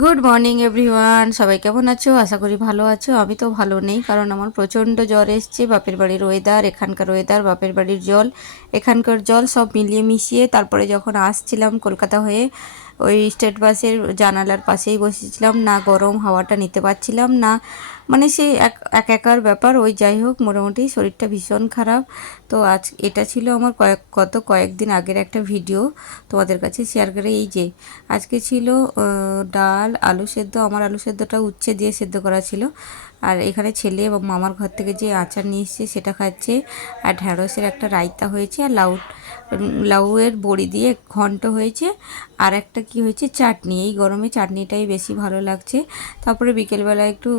Good morning everyone, সবাই কেমন আছো? আশা করি ভালো আছো। আমি তো ভালো নেই, কারণ আমার প্রচণ্ড জ্বর এসছে। বাপের বাড়ির ওয়েদার, এখানকার ওয়েদার, বাপের বাড়ির জল, এখানকার জল সব মিলিয়ে মিশিয়ে তারপরে যখন আসছিলাম কলকাতা হয়ে, ওই স্টেট বাসের জানালার পাশেই বসেছিলাম, না গরম হাওয়াটা নিতে পারছিলাম না। মানে সেই একার ব্যাপার। ওই যাই হোক, মোটামুটি শরীরটা ভীষণ খারাপ। তো আজ এটা ছিল আমার কয়েকদিন আগের একটা ভিডিও, তোমাদের কাছে শেয়ার করে। এই যে আজকে ছিল ডাল, আলু সেদ্ধ। আমার আলু সেদ্ধটা উচ্ছে দিয়ে সেদ্ধ করা ছিল। আর এখানে ছেলে এবং মামার ঘর থেকে যে আচার নিয়ে এসছে সেটা খাচ্ছে। আর ঢ্যাঁড়সের একটা রায়তা হয়েছে, আর লাউয়ের বড়ি দিয়ে ঘন্ট হয়েছে। আর একটা কি হয়েছে, চাটনি। এই গরমে চাটনিটাই বেশি ভালো লাগছে। তারপরে বিকেলবেলা একটু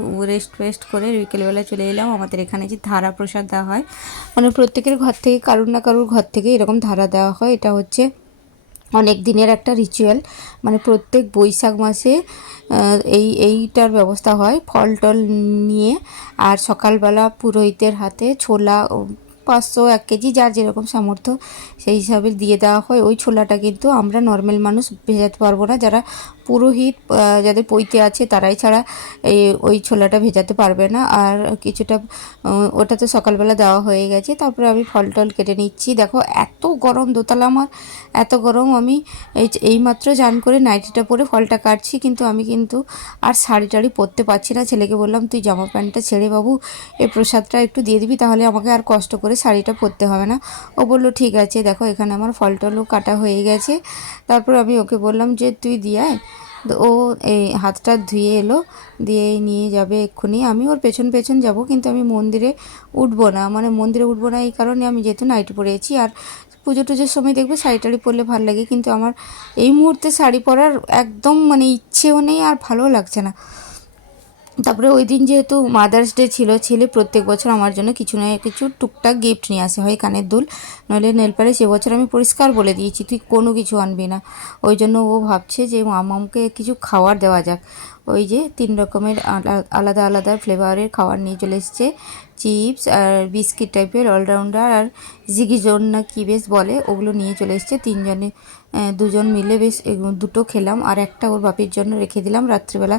রেস্ট করে বিকেলবেলা চলে এলাম। আমাদের এখানে যে ধারা প্রসাদ দেওয়া হয়, মানে প্রত্যেকের ঘর থেকে কারুর না কারুর ঘর থেকে এরকম ধারা দেওয়া হয়। এটা হচ্ছে অনেক দিনের একটা রিচুয়াল। মানে প্রত্যেক বৈশাখ মাসে এইটার ব্যবস্থা হয়, ফল টল নিয়ে। আর সকালবেলা পুরোহিতের হাতে ছোলা 500 1 কেজি যার যেরকম সামর্থ্য সেই হিসাবে দিয়ে দেওয়া হয়। ওই ছোলাটা কিন্তু আমরা নর্মাল মানুষ ভেজাতে পারবো না। যারা পুরোহিত, যাদের পৈতে আছে তারাই ছাড়া ওই ছোলাটা ভেজাতে পারবে না। আর কিছুটা ওটা তো সকালবেলা দেওয়া হয়ে গেছে। তারপরে আমি ফল টল কেটে নিচ্ছি। দেখো এত গরম দোতলা আমার, এত গরম। আমি এইমাত্র স্নান করে নাইটিটা পরে ফলটা কাটছি, কিন্তু আমি আর শাড়ি টাড়ি পরতে পারছি না। ছেলেকে বললাম, তুই জামা প্যান্টটা ছেড়ে বাবু এই প্রসাদটা একটু দিয়ে দিবি, তাহলে আমাকে আর কষ্ট করে শাড়িটা পরতে হবে না। ও বললো ঠিক আছে। দেখো এখানে আমার ফল টলও কাটা হয়ে গেছে। তারপর আমি ওকে বললাম যে তুই দিয়ে আয়। তো ও এই হাতটা ধুয়ে এলো, দিয়ে নিয়ে যাবে এক্ষুনি। আমি ওর পেছন পেছন যাব, কিন্তু আমি মন্দিরে উঠবো না। মানে মন্দিরে উঠবো না এই কারণে, আমি যেহেতু নাইটি পরেছি। আর পুজো টুজোর সময় দেখবে শাড়ি টাড়ি পরলে ভালো লাগে, কিন্তু আমার এই মুহূর্তে শাড়ি পরার একদম মানে ইচ্ছেও নেই, আর ভালোও লাগছে না। তারপরে ওই দিন যেহেতু মাদার্স ডে ছিল, ছেলে প্রত্যেক বছর আমার জন্য কিছু না কিছু টুকটাক গিফট নিয়ে আসে, হয় কানের দুল নইলে নেল পালিশ। এবছর আমি পরিষ্কার বলে দিয়েছি তুই কোনো কিছু আনবি না। ওই জন্য ও ভাবছে যে মামাকে কিছু খাবার দেওয়া যাক। ওই যে 3 রকমের আলাদা আলাদা ফ্লেভারের খাবার নিয়ে চলে এসছে। চিপস আর বিস্কিট টাইপের অলরাউন্ডার, আর জিগিজোন না কি বেশ বলে, ওগুলো নিয়ে চলে এসছে। তিনজনে দুজন মিলে বেশ দুটো খেলাম, আর একটা ওর বাপির জন্য রেখে দিলাম রাত্রিবেলা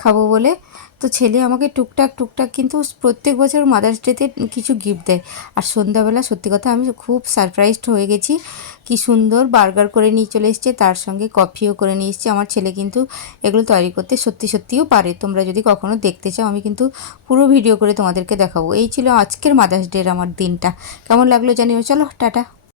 খাবো বলে। তো ছেলে আমাকে টুকটাক টুকটাক কিন্তু প্রত্যেক বছর মাদার্স ডেতে কিছু গিফট দেয়। আর সন্ধ্যাবেলা সত্যি কথা আমি খুব সারপ্রাইজড হয়ে গেছি। কি সুন্দর বার্গার করে নিয়ে চলে এসছে, তার সঙ্গে কফিও করে নিয়ে এসছে। আমার ছেলে কিন্তু এগুলো তৈরি করতে সত্যিও পারে। তোমরা যদি কখনো দেখতে চাও, আমি কিন্তু পুরো ভিডিও করে তোমাদেরকে দেখাবো। এই ছিল আজকের মাদার্স ডের আমার দিনটা। কেমন লাগলো জানিও। চলো টাটা।